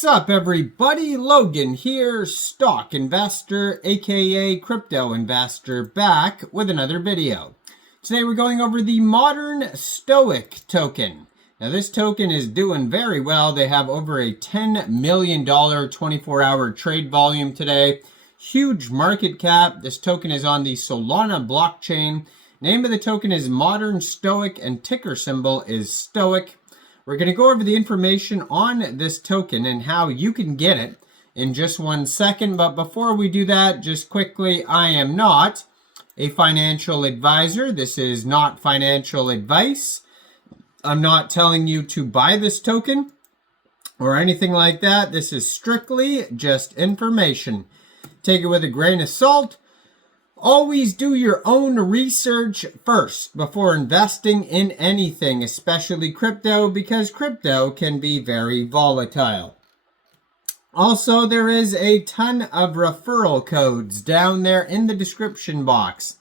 What's up, everybody? Logan here, stock investor, aka crypto investor, back with another video. Today we're going over the modern Stoic token. Now this token is doing very well. They have over a $10 million 24-hour trade volume today. Huge market cap. This token is on the Solana blockchain. Name of the token is Modern Stoic and ticker symbol is Stoic. We're going to go over the information on this token and how you can get it in just 1 second. But before we do that, just quickly, I am not a financial advisor. This is not financial advice. I'm not telling you to buy this token or anything like that. This is strictly just information. Take it with a grain of salt. Always do your own research first before investing in anything, especially crypto, because crypto can be very volatile. Also, there is a ton of referral codes down there in the description box.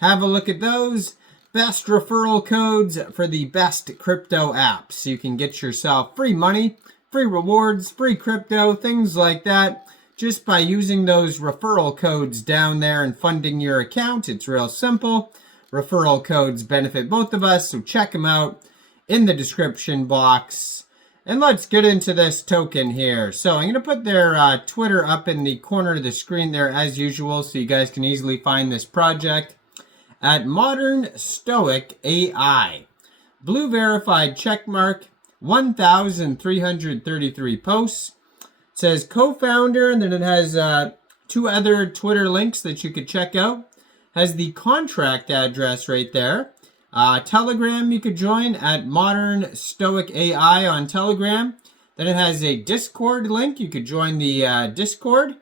Have a look at those. Best referral codes for the best crypto apps. You can get yourself free money, free rewards, free crypto, things like that. Just by using those referral codes down there and funding your account. It's real simple. Referral codes benefit both of us, so check them out in the description box. And let's get into this token here. So I'm going to put their Twitter up in the corner of the screen there as usual, so you guys can easily find this project at Modern Stoic AI. Blue verified checkmark, 1,333 posts. Says co-founder, and then it has two other Twitter links that you could check out. Has the contract address right there. Telegram you could join at Modern Stoic AI on Telegram. Then it has a Discord link. You could join the Discord.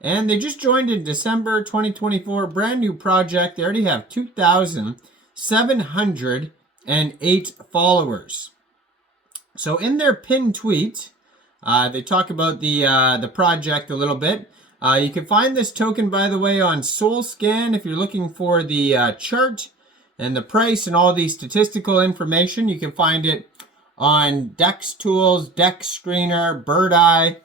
And they just joined in December 2024. Brand new project. They already have 2,708 followers. So in their pinned tweet, they talk about the project a little bit. You can find this token, by the way, on SolScan if you're looking for the chart and the price and all the statistical information. You can find it on Dex Tools, Dex Screener, Bird Eye.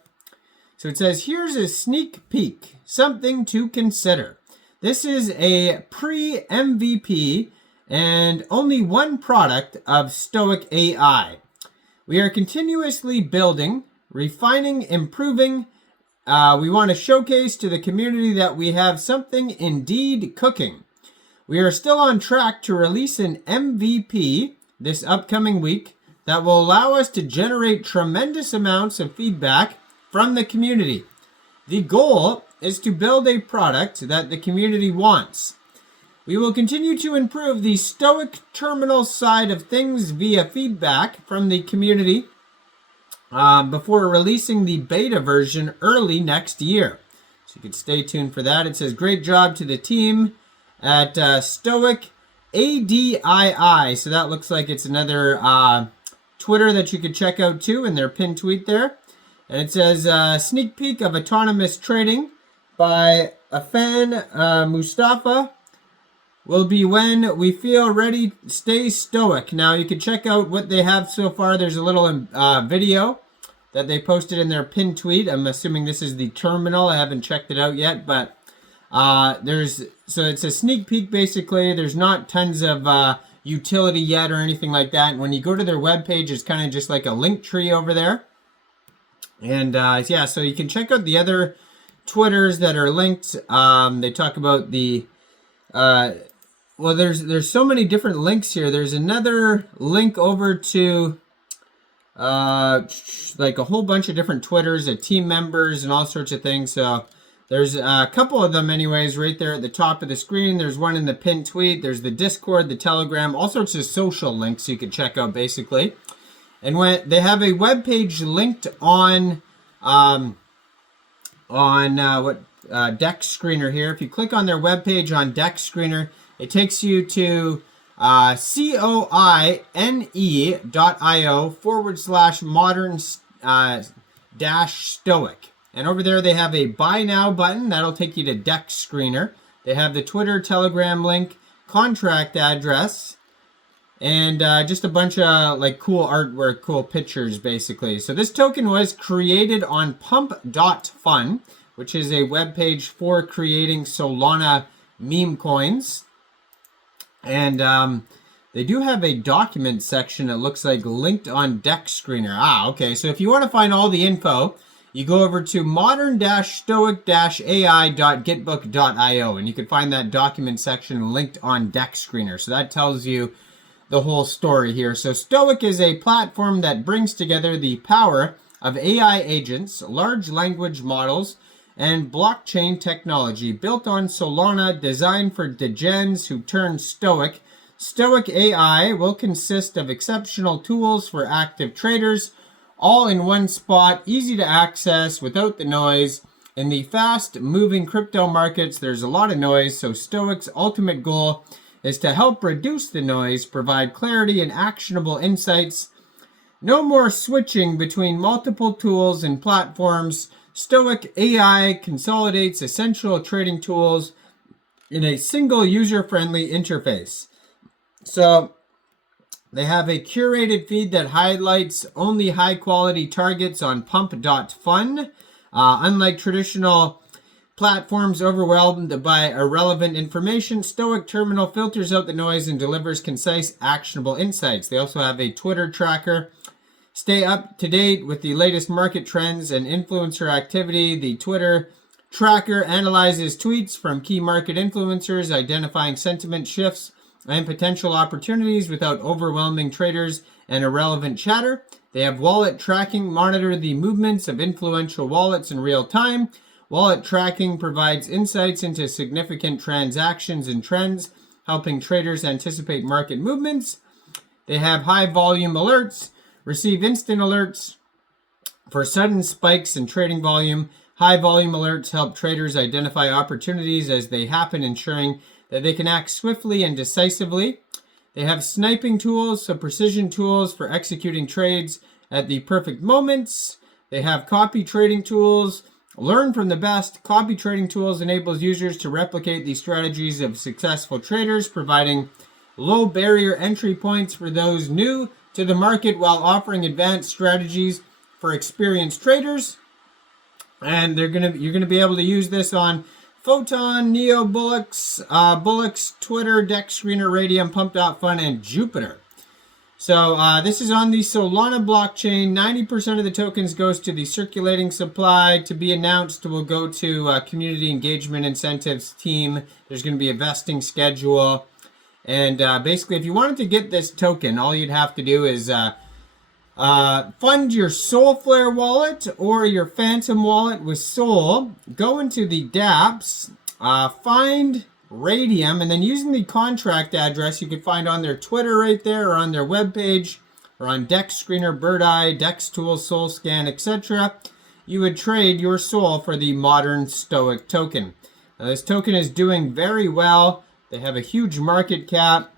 So it says, here's a sneak peek, something to consider. This is a pre-MVP and only one product of Stoic AI. We are continuously building, refining, improving. We want to showcase to the community that we have something indeed cooking. We are still on track to release an MVP this upcoming week that will allow us to generate tremendous amounts of feedback from the community. The goal is to build a product that the community wants. We will continue to improve the Stoic terminal side of things via feedback from the community before releasing the beta version early next year. So you can stay tuned for that. It says, great job to the team at Stoic ADII. So that looks like it's another Twitter that you could check out too in their pinned tweet there. And it says, sneak peek of autonomous trading by Afan Mustafa will be when we feel ready. Stay stoic. Now you can check out what they have so far. There's a little video that they posted in their pinned tweet. I'm assuming this is the terminal. I haven't checked it out yet, but so it's a sneak peek basically. There's not tons of utility yet or anything like that. And when you go to their webpage, it's kind of just like a link tree over there. And yeah, so you can check out the other Twitters that are linked. They talk about the well, there's so many different links here. There's another link over to like a whole bunch of different Twitters of team members and all sorts of things. So there's a couple of them anyways right there at the top of the screen. There's one in the pinned tweet. There's the Discord, the Telegram, all sorts of social links you could check out basically. And when they have a web page linked on Dex Screener here. If you click on their web page on Dex Screener, it takes you to coine.io/modern-stoic. And over there they have a buy now button. That'll take you to Dex Screener. They have the Twitter, Telegram link, contract address, and just a bunch of like cool artwork, cool pictures, basically. So this token was created on pump.fun, which is a web page for creating Solana meme coins. And they do have a document section, it looks like, linked on Dex Screener. Okay. So if you want to find all the info, you go over to modern-stoic-ai.gitbook.io, and you can find that document section linked on Dex Screener. So that tells you the whole story here. So Stoic is a platform that brings together the power of AI agents, large language models, and blockchain technology built on Solana, designed for degens who turn Stoic. Stoic AI will consist of exceptional tools for active traders, all in one spot, easy to access without the noise. In the fast-moving crypto markets, there's a lot of noise, so Stoic's ultimate goal is to help reduce the noise, provide clarity and actionable insights. No more switching between multiple tools and platforms. Stoic AI consolidates essential trading tools in a single user-friendly interface. So they have a curated feed that highlights only high-quality targets on pump.fun. Unlike traditional platforms overwhelmed by irrelevant information, Stoic Terminal filters out the noise and delivers concise, actionable insights. They also have a Twitter tracker. Stay up to date with the latest market trends and influencer activity. The Twitter tracker analyzes tweets from key market influencers, identifying sentiment shifts and potential opportunities without overwhelming traders and irrelevant chatter. They have wallet tracking, monitor the movements of influential wallets in real time. Wallet tracking provides insights into significant transactions and trends, helping traders anticipate market movements. They have high volume alerts, receive instant alerts for sudden spikes in trading volume. High volume alerts help traders identify opportunities as they happen, ensuring that they can act swiftly and decisively. They have sniping tools, so precision tools for executing trades at the perfect moments. They have copy trading tools. Learn from the best. Copy trading tools enables users to replicate the strategies of successful traders, providing low barrier entry points for those new to the market while offering advanced strategies for experienced traders. And you're gonna be able to use this on Photon, Neo, Bullocks, Twitter, Dex Screener, Raydium, Pump.fun, and Jupiter. So this is on the Solana blockchain. 90% of the tokens goes to the circulating supply. To be announced will go to community engagement incentives team. There's going to be a vesting schedule. And basically, if you wanted to get this token, all you'd have to do is fund your Soulflare wallet or your Phantom wallet with Sol. Go into the dApps, find Raydium, and then using the contract address you can find on their Twitter right there, or on their webpage, or on Dex Screener, Birdeye, Dex Tools, SolScan, etc., you would trade your Sol for the modern Stoic token. Now, this token is doing very well. They have a huge market cap.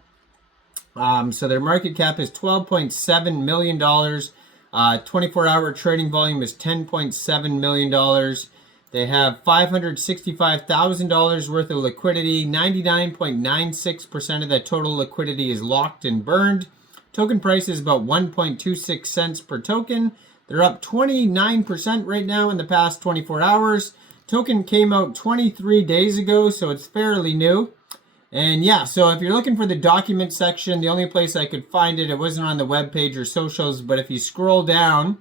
So their market cap is $12.7 million. 24-hour trading volume is $10.7 million. They have $565,000 worth of liquidity. 99.96% of that total liquidity is locked and burned. Token price is about 1.26 cents per token. They're up 29% right now in the past 24 hours. Token came out 23 days ago, so it's fairly new. And yeah, so if you're looking for the document section, the only place I could find it, it wasn't on the webpage or socials, but if you scroll down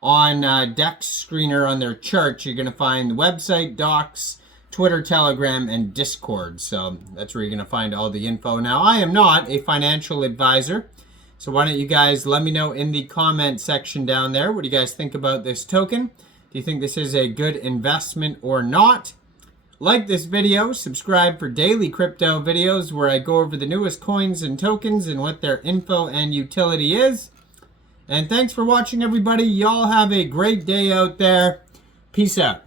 on Dex Screener on their chart, you're going to find the website, docs, Twitter, Telegram, and Discord. So that's where you're going to find all the info. Now, I am not a financial advisor, so why don't you guys let me know in the comment section down there. What do you guys think about this token? Do you think this is a good investment or not? Like this video, subscribe for daily crypto videos where I go over the newest coins and tokens and what their info and utility is. And thanks for watching, everybody. Y'all have a great day out there. Peace out.